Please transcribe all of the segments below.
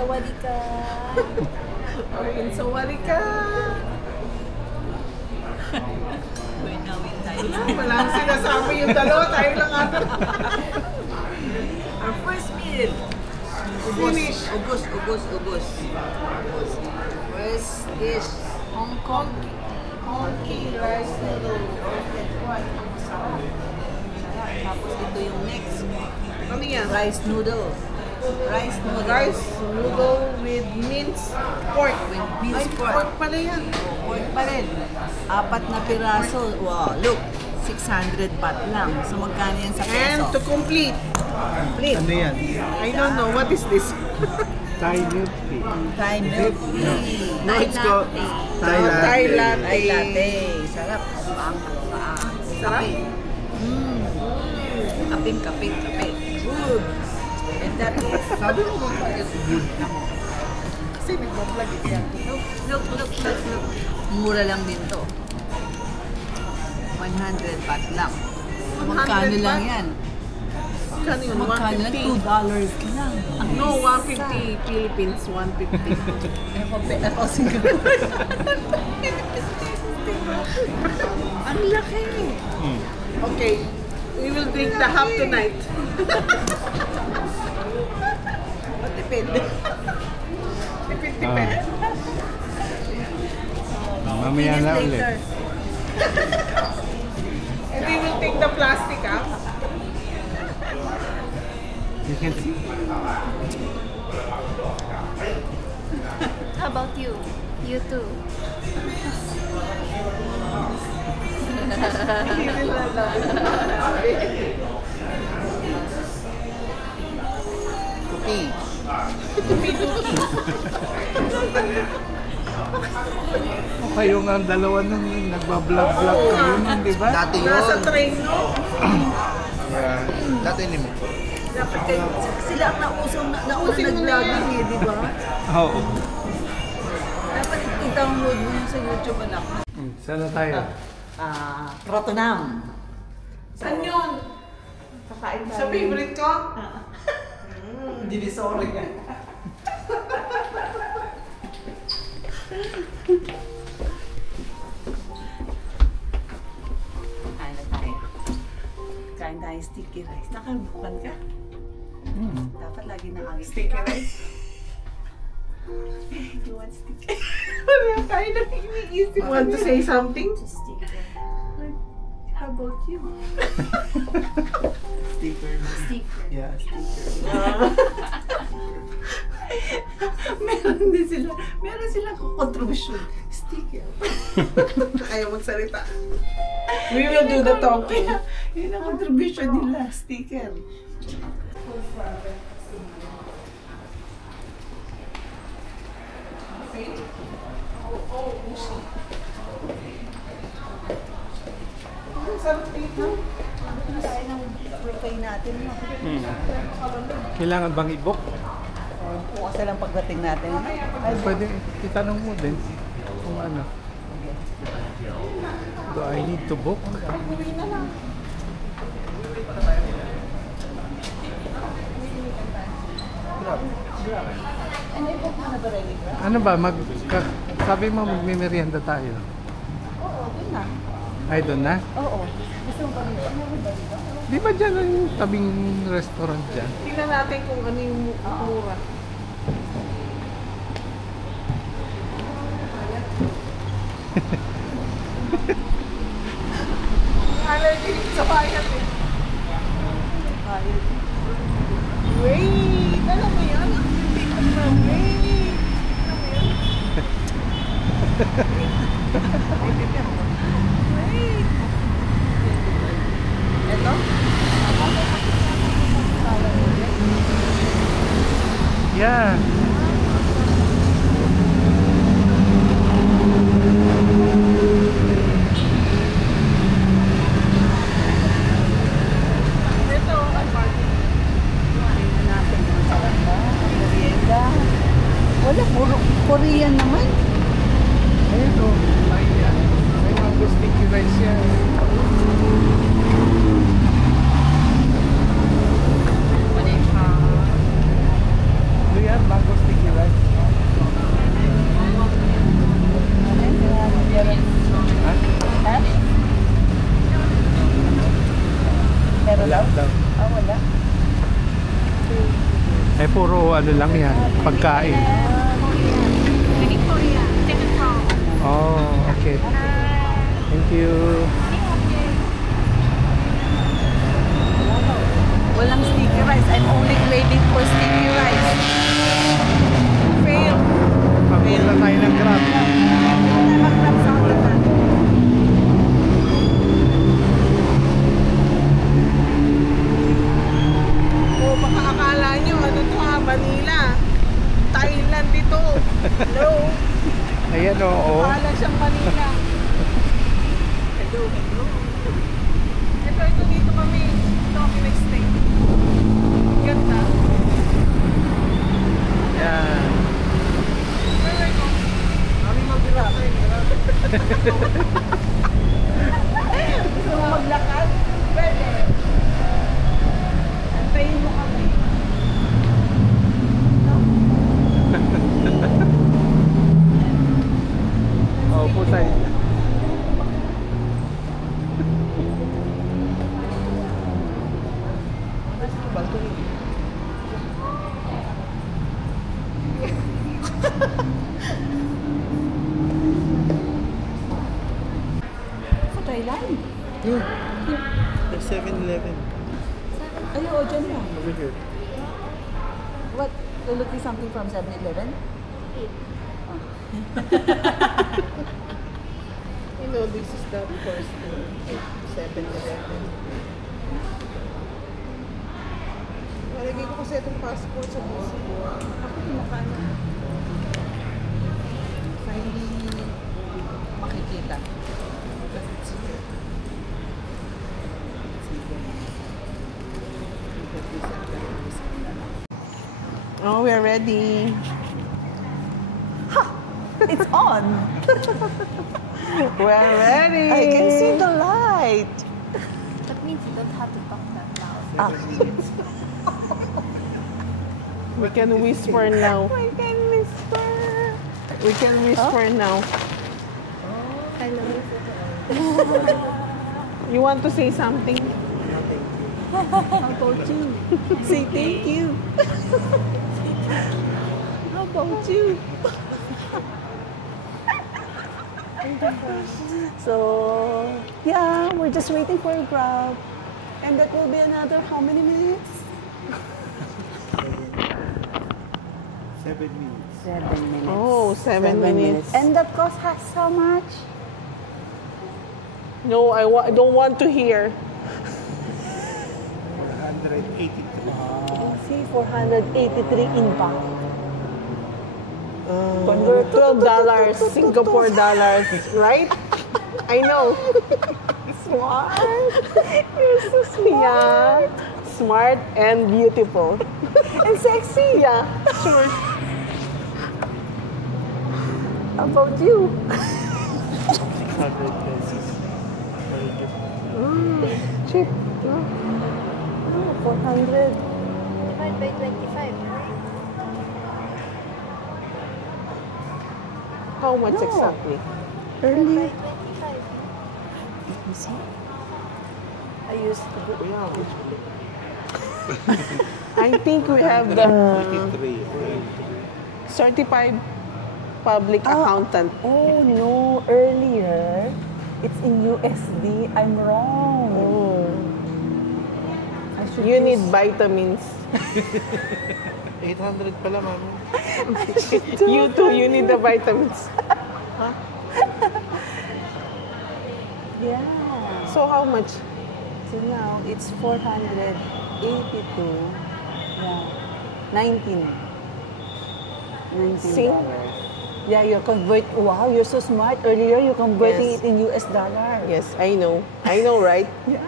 Sawali ka. Okay, sawali ka. Wala nang sinasabi yung dalawa. Tayo lang ata. Our first meal. Finish. Ubus. First dish. Hong Kong rice noodle. Tapos ito yung next. Ano yan? Rice noodle. Rice Noodle with minced pork. With Ay, minced pork. pork pala yan. Pork pa rin. 4 na piraso. Wow, look. 600 baht lang. So magkano yan sa And peso? to complete. Ano yan? I don't know. What is this? Thai milk tea. Thai milk tea. No, it's called Thai latte. Thai latte. Thai latte. Sarap. Sarap. Kape. Good. And that is... Sabi mo ba it's good? Kasi nagbablog yan. Look. Mura lang din to. 100 baht lang. 100 Magkano lang baht? yan? Magkano yun? Magkano lang? 150. $2 lang. No, 150 Philippines, 150. Ako Singapore. Ang laki. Okay, we will drink the half tonight. Depende. Depende. Mamaya na ulit. And we will take the plastic out. You can see. How about you? You too. Kayong ang dalawa nung nagbablog-vlog kayo nun, di ba? Dati yun. Nasa train, no? Yeah. Dati yun mo. Dapat kayo, sila ang naunang nag-vlogging eh, di ba? Oo. Dapat i-download mo yun sa YouTube, anak. Saan na tayo? Pratunam. Saan yun? Kakain tayo. Sa favorite ko? Divisory nga. Kain na tayo. Kain tayo sticky rice. Nakalimutan ka? Dapat lagi nakangiti. Sticky rice. You want sticky? Pareho tayo na iniisip. Want to say something? Sticky rice. How about you? Sticker. Sticker. Yeah, sticker. Meron silang contribution. Sticker. Ayaw magsalita. We will do the talking. Yun ang contribution nila, sticker. Sarap dito. Tayo ng buffet natin, no? Kailangan bang i-book? Bukas na lang pagdating natin. Ay, pwede itanong mo din kung ano. Do I need to book? Ano ba? Sabi mo magme-merienda tayo. Oo, dun na. Ay, doon na? Oo. Gusto mo ba dito? Meron ba dito? Di ba dyan ang tabing restaurant dyan? Tingnan natin kung ano yung mura. Allergy sa bayan eh. Wait! Alam mo yan? Wait! Alam mo yan? Wait! Ito? Yeah. Ito, ang party. Hanapin mo sa landa. Merienda. Wala, puro Korean naman. Ayun o. May mango sticky rice yan. Do you have mango sticky rice? Ano lang yan? Pagkain. Winning Korea. Chicken from. Oh, okay. Thank you. Walang sticky rice. I'm only craving for sticky rice. Fail. Pagpunta tayo ng Grab. Mag-grab sa ulan. O baka akala nyo, ano to ha, Manila. Thailand dito. Hello. Ayan, oo. Akala siyang Manila. Hello, hello. Ito dito kami. Dito kami nag-stay. Ganda. Yan. Where ko? Kami magbirata. Gusto mo maglakad? Pwede. Antayin mo kami. Oh, po tayo. Sa Thailand. There's 7-Eleven. Ay, oo, dyan lang. Over here. What? You're looking something from 7-Eleven? You know, this is the first 7-Eleven. Nalagay ko kasi itong passport sa busi ko. Ako kumakano. Sa hindi makikita. Kasi it's here. Oh, we're ready. It's on! We're ready. I can see the light! That means you don't have to talk that loud. We can whisper now. I can whisper! We can whisper now. Hello. You want to say something? How about you? Say thank you! How about you? So, yeah, we're just waiting for a Grab. And that will be another how many minutes? 7 minutes. 7 minutes. Oh, 7 minutes. And that cost us how much? No, I don't want to hear. 483. You see, 483 inbound. $12, Singapore dollars, right? I know. Smart! You're so smart! Yeah. Smart and beautiful. And sexy! Yeah, sure. How about you? 600 pesos. Very good. Cheap. Oh, 400. Divide by 25. How much No. exactly? Early. By 25. Let me see. I used to go. I think we have the 83. certified public accountant. Oh no, earlier. It's in USD. I'm wrong. I should You need use- vitamins. 800 pala, mami. You too, you need the vitamins. Yeah. So how much? So now it's 482. Yeah. 19. 19 Sing? dollars. Yeah, you convert. Wow, you're so smart. Earlier, you converting Yes. it in US dollar. Yes, I know. I know, right? Yeah,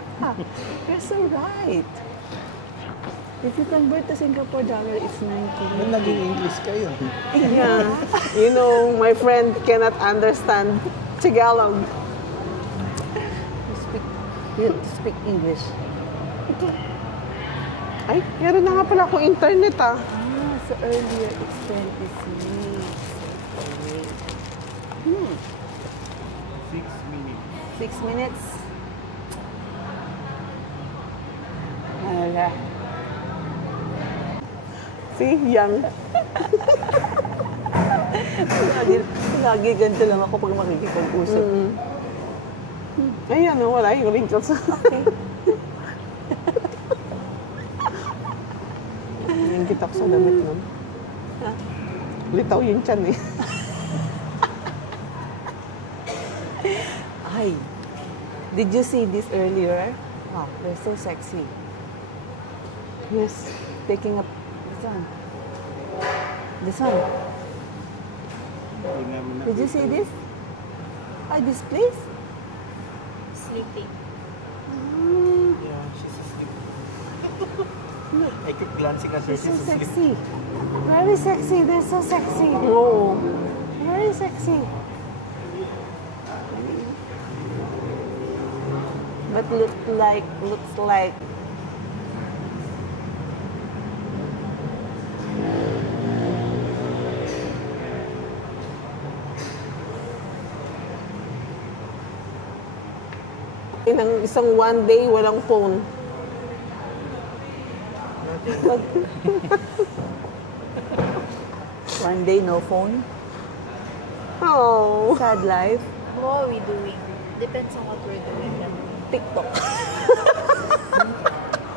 you're so right. If you convert to Singapore dollar, it's 19. Ba't naging English kayo? Yeah. You know, my friend cannot understand Tagalog. You speak English. Ay, meron na nga pala akong internet ah. So earlier it's 26. 6 minutes. 6 minutes. Wala. See, young. Lagi ganito lang ako pag makikipag-usap. Ayan, wala yung wrinkles. Okay. Yung kita ko sa damit nun. Litaw yung tiyan eh. Ay, did you see this earlier? Wow, they're so sexy. Yes. Taking up this one. This one. Did you see this? Hi, this place? Sleeping. Yeah, she's asleep. I keep glancing at her. They're so She's asleep. sexy. Very sexy. They're so sexy. Oo. Very sexy. But looks like Ng isang one day, walang phone. one day no phone. Oh. Sad life. What are we doing? Depends on what we're doing. TikTok.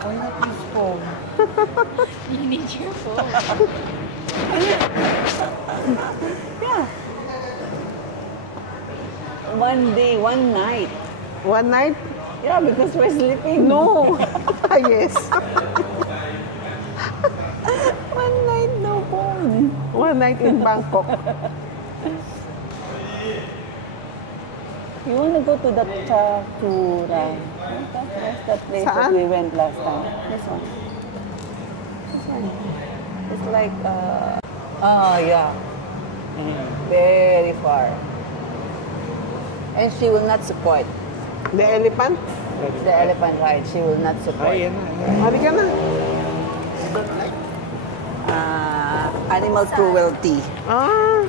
Why not use phone? You need your phone. Yeah. One day, one night. One night? Yeah, because we're sleeping. No. Yes. One night, no phone. One night in Bangkok. You want to go to the Chakura? Where's that place that Saan? we went last time? This one. This one. It's like, yeah. Very far. And she will not support. The elephant? The elephant ride, she will not support. Ay, yan na. Hari ka na. Animal cruelty. Ah.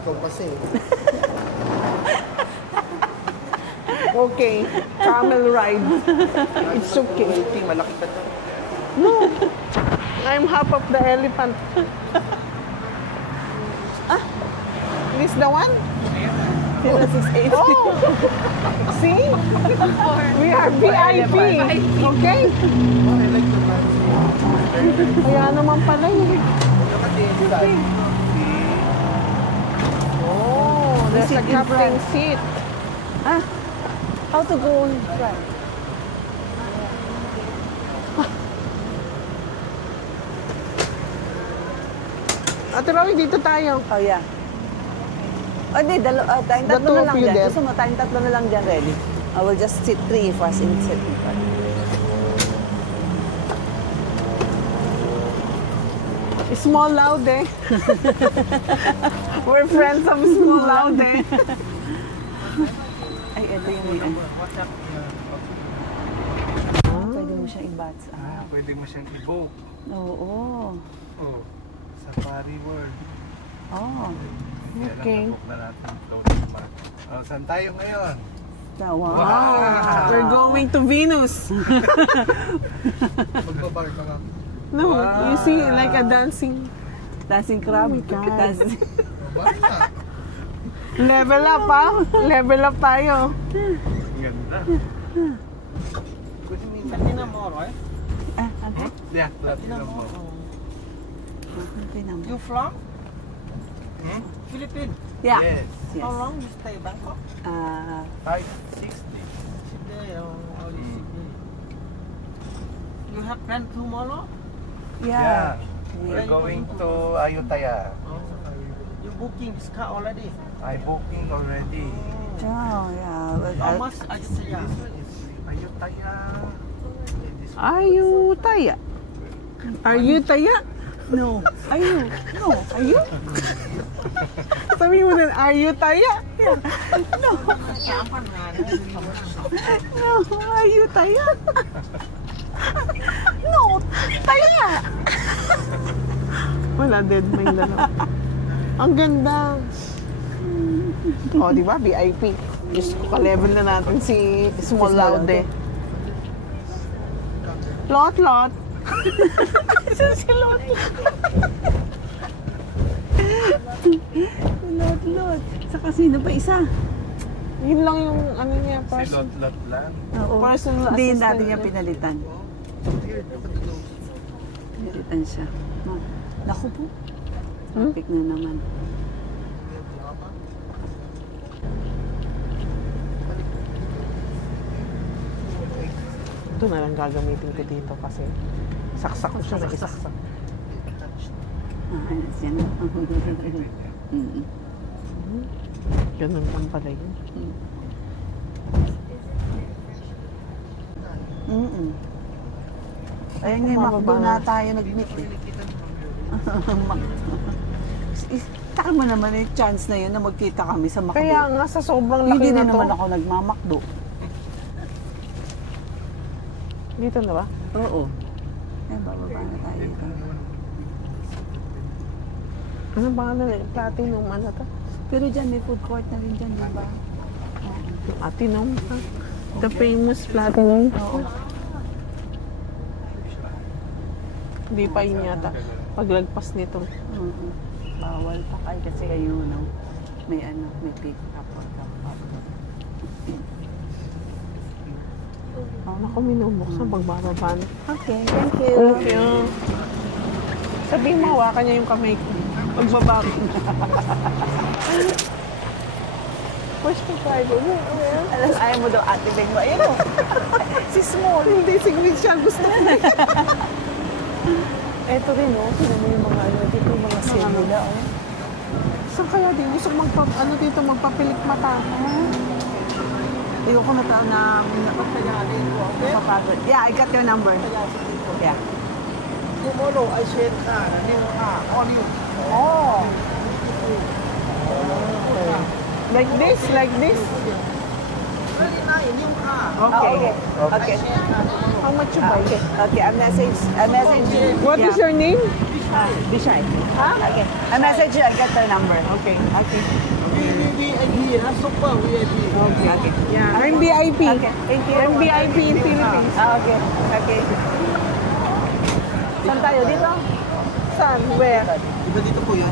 Ikaw kasi. Okay. Camel ride. It's okay. Malaki ka to. No. I'm half of the elephant. This the one? Sila 680. Oh! See? We are VIP. Okay? Oh, I like the fancy. Kaya naman pala yun. Look at the inside. Oh, there's a Sit in captain front. seat. Ah, how to go inside? Ate Roy, dito tayo. Oh, yeah. O, di, tayong The tatlo two na of lang you dyan. there. Gusto mo, tayong tatlo na lang dyan, ready? I will just sit three of us in sit in front. Small loud eh. We're friends of small loud eh. Ay, ito yung may ano. Pwede mo siyang i-bats. Pwede mo siyang i-book. Oo. Oh, Safari World. Oh. Okay. Kaya lang na natin floating map. Oh, saan tayo ngayon? Wow. Ah, we're going to Venus. Magbabar ka nga. No, you see like a dancing. Dancing crab. Oh my God. Dancing. Babar na. Level up ha? Level up tayo. Ang ganda. Pwede mo yung Tinamoro eh? Okay. Yeah, Tinamoro. Okay naman. You from Hmm? Philippines? Yeah. Yes. Yes. How long you stay Bangkok? 560. Sydney or only Sydney? You have plan tomorrow? Yeah. We're going to Ayutthaya. You booking this car already? I booking already. Oh, yeah. Well, How much are you This one is Ayutthaya. This one. Are you taya? Are you taya? No. Are you? No. Are you? Sabi mo din, are you taya? No. Are you taya? No. Taya. Wala, dead mind na lang. Ang ganda. O, di ba? VIP. Diyos ko, ka-level na natin si Small Loud eh. Lot. Si Lot. Lot. Sa kasino pa isa. Yun lang yung ano niya, Si person. Lot lang. Oo. Personal Hindi assistant natin niya. yung pinalitan. Pinalitan siya. Ma, naku po. Traffic na naman. Ito na lang gagamitin ko dito kasi saksak ko siya na isaksak. Ayos yan. Mm-mm. Ganun lang pala yun. Mm-mm. Ayun nga, McDo na tayo nag-meet eh. Taka mo naman yung chance na yun na magkita kami sa McDo. Kaya nga sa sobrang laki Hindi na din to. naman ako nagmamakdo. Dito na ba? Oo. Eh, bababa na tayo dito. Ano ba ano? Platinum ano to? Pero dyan, may food court na rin dyan, di ba? Platinum. The famous platinum. Oo. Hindi pa yun yata. Paglagpas nito. Oo. Bawal pa kayo kasi kayo, no? May pick up or drop up. Ako minubuksan pagbababa na. Okay, thank you. Thank you. Sabihin mo, hawakan niya yung kamay ko. Pagbaba ko. Push ko driver mo. Alas, ayaw mo daw ate Beng mo. Ayun o. Si Small. Hindi, si Gwen siya gusto ko. Eto rin, oh. Tignan mo yung mga ano dito, yung mga semula, oh. Saan kaya din? Gusto ko magpapilik mata. Ayoko na tao na napapagod. Yeah, I got your number. Yeah. Tomorrow I share car, new car, all you. Oh. Like this? Like this? Very nice, new car. Okay. Okay. How much you buy? Okay, I message you. What is your name? Bishai. Okay. I message you, I got your number. Okay. Okay. VIP, super VIP. Okay. Yeah. I'm VIP. Okay, thank you. I'm VIP in Philippines. Okay. Okay. Saan tayo? Dito? Saan? Where? Diba dito po yun?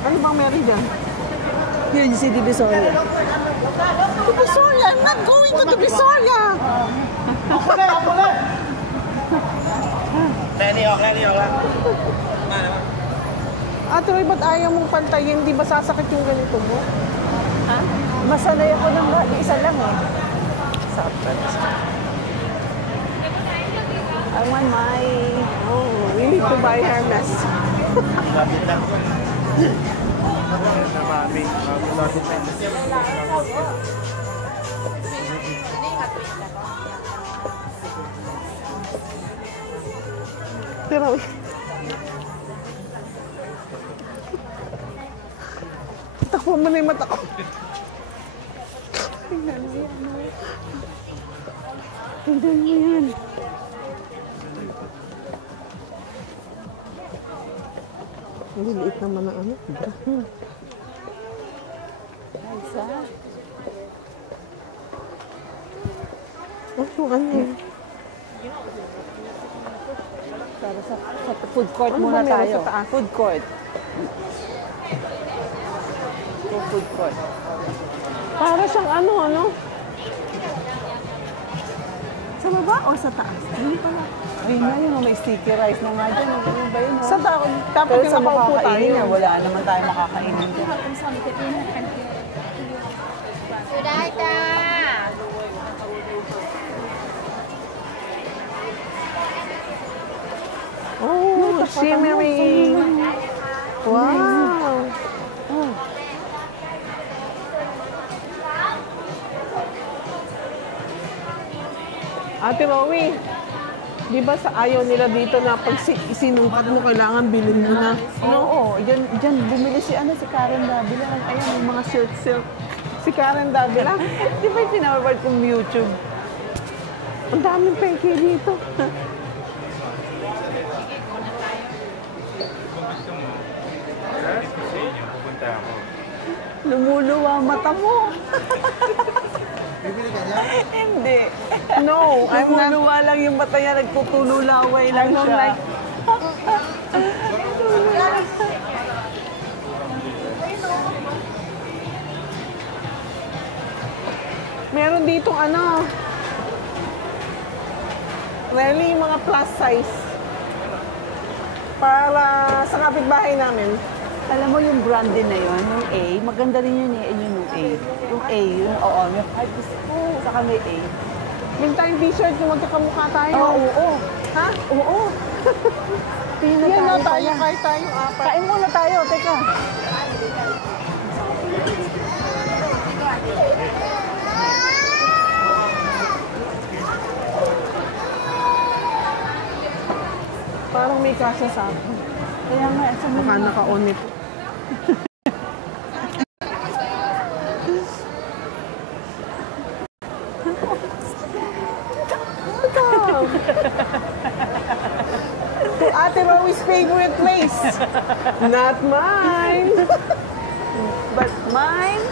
Ano bang meron dyan? Yun, si Divisoria. Divisoria! I'm not going to Divisoria! Ready ako lang. Ate Roy, ba't ayaw mong pantayin? Di ba sasakit yung ganito mo? Ha? Masanay ako ng isa lang eh. Sakit. I want my... Oh, we need to buy Hermes. Lapit lang. Na mami. Lapit lang. Pero... Takbo mo na yung mata ko. Tingnan mo yan. Tingnan mo yan. Ang liit naman ng ano. Isa. Oh, yung ano yun? Para sa food court Ano muna ba meron tayo. sa taas? Food court. Food court. Para siyang ano? Sa baba o sa taas? Hindi pala. Ayun na yun, may sticky rice na nga dyan. Ano ba yun? Sa dapat Pero yung sa nakaupo makakainin tayo. na, wala naman tayo makakainin dyan. Sudahita! Oh, shimmering. Wow. Ate Rowie, di ba sa ayaw nila dito na pag sinukat mo, kailangan bilhin mo na? Oo, dyan bumili si Karen Davila. Ayan, yung mga silk. Si Karen Davila. Di ba yung pinapabad kong YouTube? Ang daming peke dito. Lumuluwa ang mata mo. Bibili ka Hindi. No, I'm not. Lumuluwa lang yung mata niya, nagtutululaway lang I don't siya. like. Meron ditong ano, really mga plus size. Para sa kapitbahay namin. Alam mo yung branded na yun, yung A, maganda rin yun eh, yun yung A. Yung A, yun, oo, yung heart is full, saka may A. Bili tayong t-shirt kung magkakamukha tayo. Oo. Ha? Oo. Tingin Yan na na tayo. tayo, kahit tayong apat. Kain muna tayo, teka. Parang may kasya sa akin. Kaya nga, sa Baka naka-on ito. To Ate Rowy's favorite place. Not mine. But mine,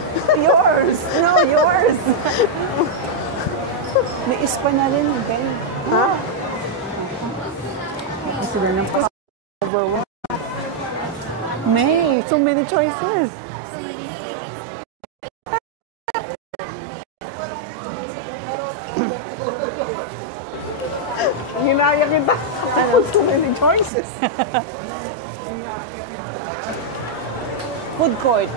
yours. No, yours. May ispa na rin, Ben. Ha? Sila ng overwhelmed. May, so many choices. Hinaya kita. Ano? So many choices. Food court.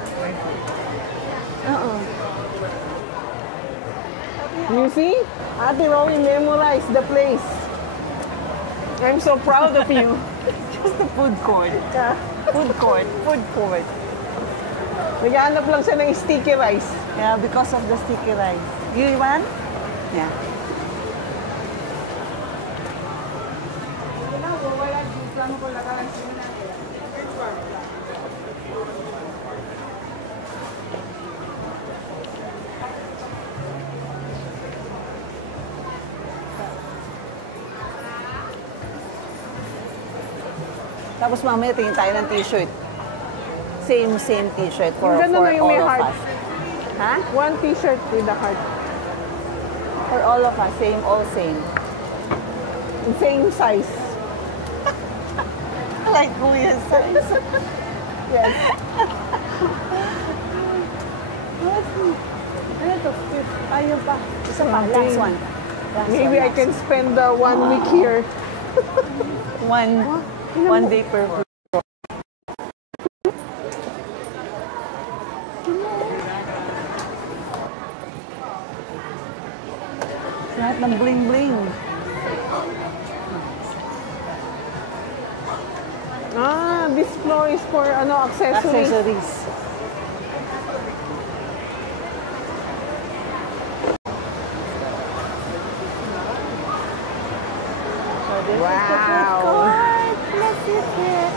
You see? Ate Rowy memorized the place. I'm so proud of you. Just the food court. Food court. Food court. Naghahanap lang siya ng sticky rice. Yeah, because of the sticky rice. You want? Yeah. Tapos mamaya tingin tayo ng t-shirt. Same t-shirt for Yung ganun na yung all may of heart. us. Ha? One t-shirt with a heart. For all of us, same, all same. Same size. Like Kuya's size. Yes. Ano to? Ayun pa. Isa pa. Last one. Maybe I can spend 1 week here. One day per floor. Lahat ng bling-bling. This floor is for accessories. Accessories. Wow. Let's sit here.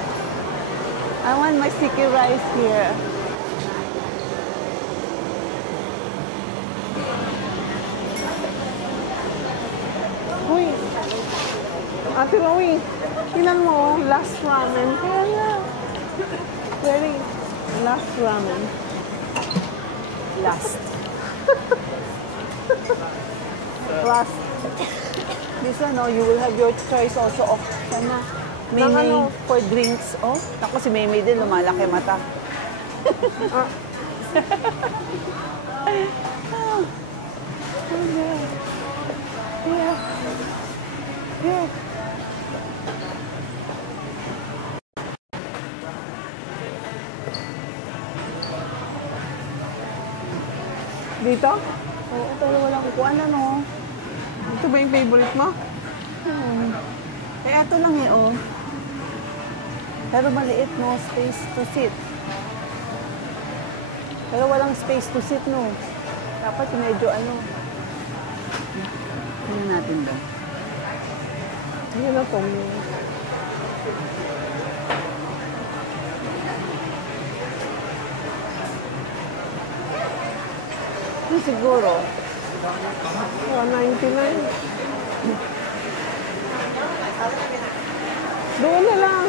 I want my sticky rice here. Uy. Ate Rowy, tingnan mo, last ramen. Very last ramen. Last. Last. This one, you will have your choice also of sana. Ng Maymay ano? for drinks. Oh, ako si Maymay din, lumalaki mata. Yeah. Yeah. Dito? Oo, pero walang kukuan ano. Ito ba yung favorite mo? Eh, ato lang eh, oh. Pero maliit, no? Space to sit. Pero walang space to sit, no? Dapat medyo ano. Tingnan natin ba? Yun na to. Siguro. 199. Doon na lang.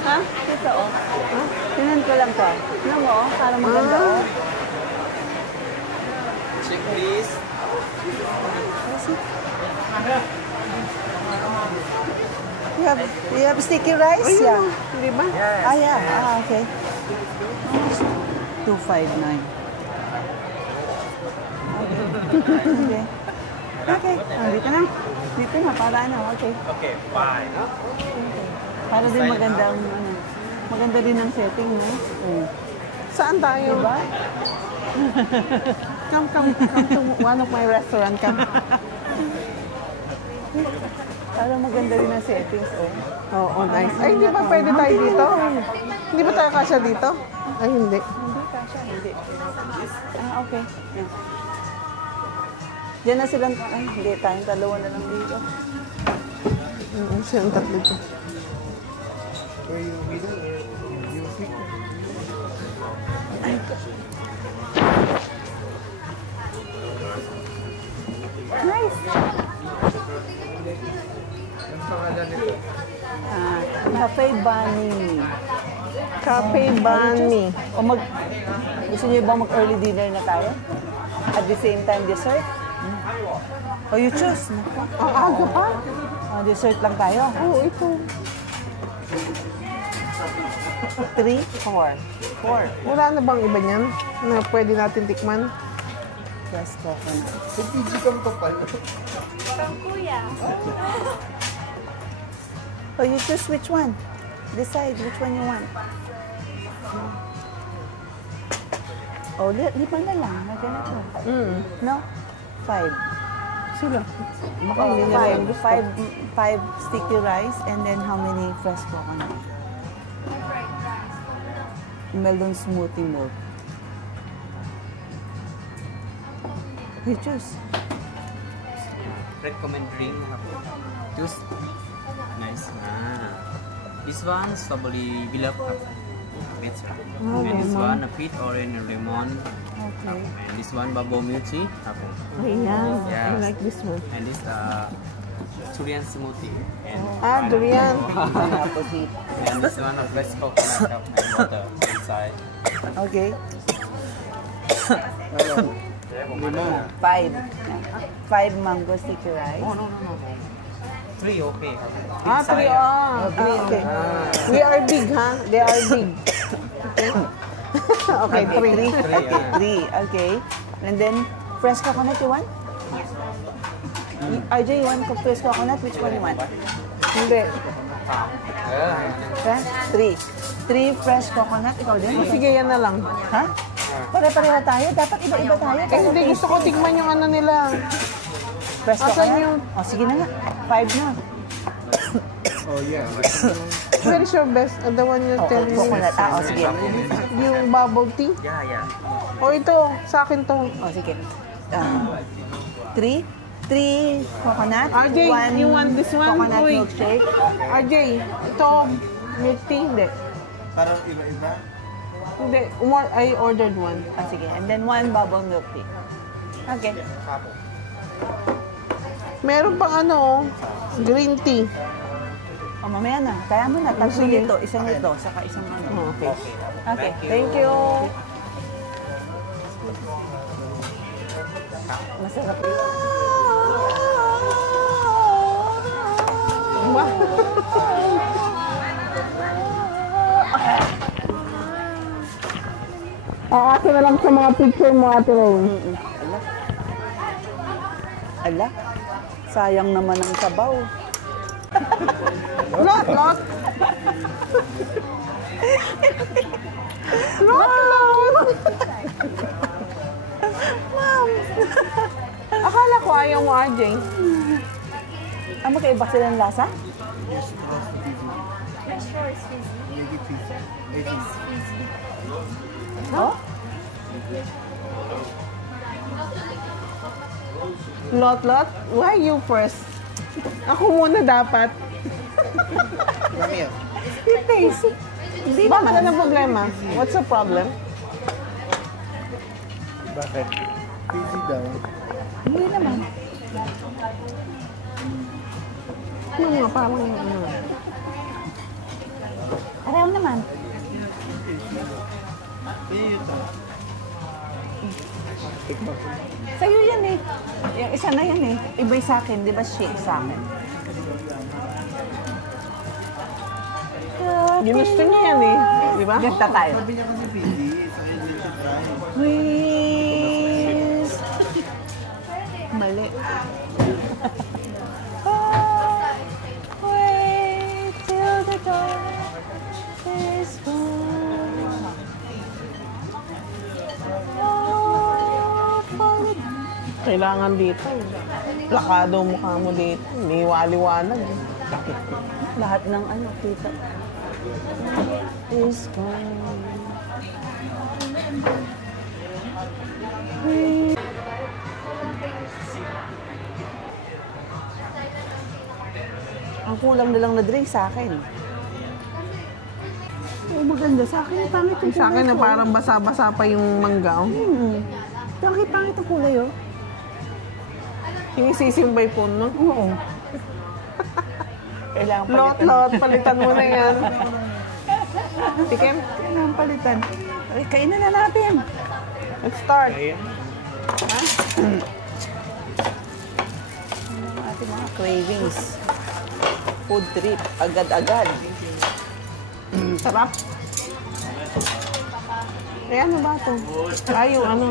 Ha? Dito, oh. Ha? Tingnan ko lang to. Tingnan mo, oh. Parang maganda, oh. Check please. You have sticky rice? Ayun, Yeah. di ba? Ah, yeah. Ah, okay. 259. Okay. Okay. Ah, dito na. Dito na, para ano. Okay. Okay, fine. Para din magandang, ano, maganda din ang setting, no? Saan tayo? Diba? Come to one of my restaurant. Come. Para maganda din ang settings, oh. Oo, nice. Ay, hindi ba pwede tayo dito? Hindi ba tayo kasya dito? Ay, hindi. Hindi, kasha, hindi. Ah, okay. Yeah. Diyan na silang, ay, hindi, tayong dalawa na lang dito. Silang tatlo dito. Where you middle or you pick? Nice! Ang pangalan nito? Ah, Cafe Bunny. Cafe Bunny. O gusto niyo ba mag-early dinner na tayo? At the same time, dessert? O you choose. Ang aga pa? Dessert lang tayo. Oo, ito. 3, 4. 4. Wala na bang iba niyan na pwede natin tikman? Yes, coconut. Sa PG ka mo pala. Oh, you choose which one. Decide which one you want. Oh, lima na lang. Na ganito. No? 5. Sila. Baka Oh, hindi nila yung gusto. five sticky rice and then how many fresh coconut? Melon smoothie milk. You choose. Recommend drink. Juice. Nice. This one strawberry beloved. Best. And this one a peach orange and lemon. Okay. And this one bubble milk tea. Ayan. Yes. I like this one. And this durian smoothie. And Durian. and this one a fresh coconut and water inside. Okay. Lima. 5. 5 mango sticky rice. No. 3 okay. 3. Okay. We are big, ha? They are big. Okay, 3. Okay, 3. Okay. And then, fresh coconut you want? RJ, you want fresh coconut? Which one you want? Hindi. Fresh? 3. 3 fresh coconut. Ikaw din? Sige, yan na lang. Ha? Pare-pareho tayo? Dapat iba-iba tayo. Eh, hindi. Gusto ko tikman yung ano nila. Fresh Asan coconut? yung- Oh, sige na nga. 5 na. Oh yeah. Where is your best? The one you tell me. Coconut. Ah, oh, sige. Yung bubble tea? Yeah. O ito, sa akin to. Oh, sige. 3 coconut. RJ, 1 you want this one? coconut Uy. milkshake. RJ, ito, milk tea, hindi. Parang iba-iba. Hindi, I ordered one. Ah, sige. And then 1 bubble milk tea. Okay. Meron pang ano, green tea. O, mamaya na. Kaya mo na. Tatlo Sige. nito. Isang nito. Saka isang ano. Okay. Okay. Thank you. Masarap. Ate na lang sa mga picture mo, Ate Ray. Ala. Sayang naman ang sabaw. Lot! Lot! Ma'am! Akala ko ayaw mo, RJ. Ah, magkaiba sila ng lasa? Oh? Lot, Lot? Why you first? Ako muna dapat. Yung taste. Hindi Bakit naman. ano problema? What's the problem? Bakit? Busy daw. Hindi naman. Ano nga, parang yung ano. Pareho naman. Sa'yo yan eh. Yung isa na yan eh. Iba'y sa akin, di ba shake sa akin? Ginusto niya yan eh. Di ba? Ganda tayo. Sabi niya kasi pili. Sa kanya to try. Please. Mali. Wait till the dark is gone. Oh, follow Kailangan dito. Plakado mukha mo dito. May waliwanag. lahat ng ano, kita. Is gone. Ang kulang na lang na drink sa akin. Oh, maganda sa akin. Pangit yung Sa akin na kulay ko. parang basa-basa pa yung mangga. Bakit pangit ang kulay, oh? Sinisisimbay po, no? Oo. Kailangan palitan. Lot, palitan mo na yan. Tikim. Kailangan palitan. Ay, kainan na natin. Let's start. Ano ang ating mga cravings? Food trip. Agad-agad. Sarap. Eh, ano ba ito? Ay, yung ano.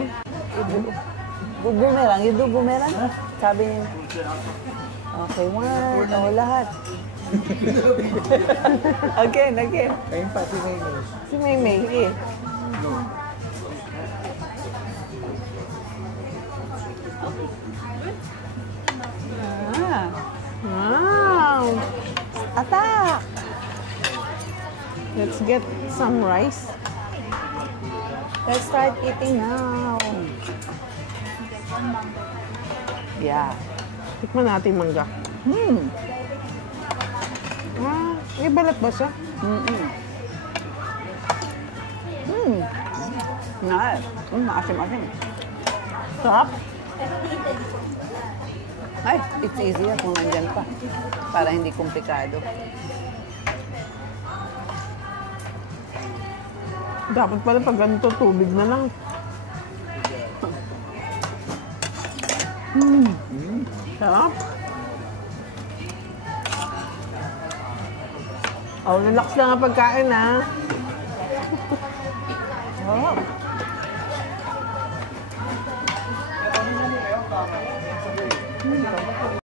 Bumerang. You do bumerang? Sabi niya. Okay, one. Oh, lahat. Again. Ayun pa, si Nene. Si Maymay. Sige. Ah. Wow. Attack! Let's get some rice. Let's start eating now. Yeah. Tikman natin mangga. Ah, may balat ba siya? Nice. Maasim-asim. Sarap. Ay, it's easier kung nandyan pa. Para hindi komplikado. Dapat pala pag ganito, tubig na lang. Sarap. Oh, relax lang ang pagkain, ha? Oh.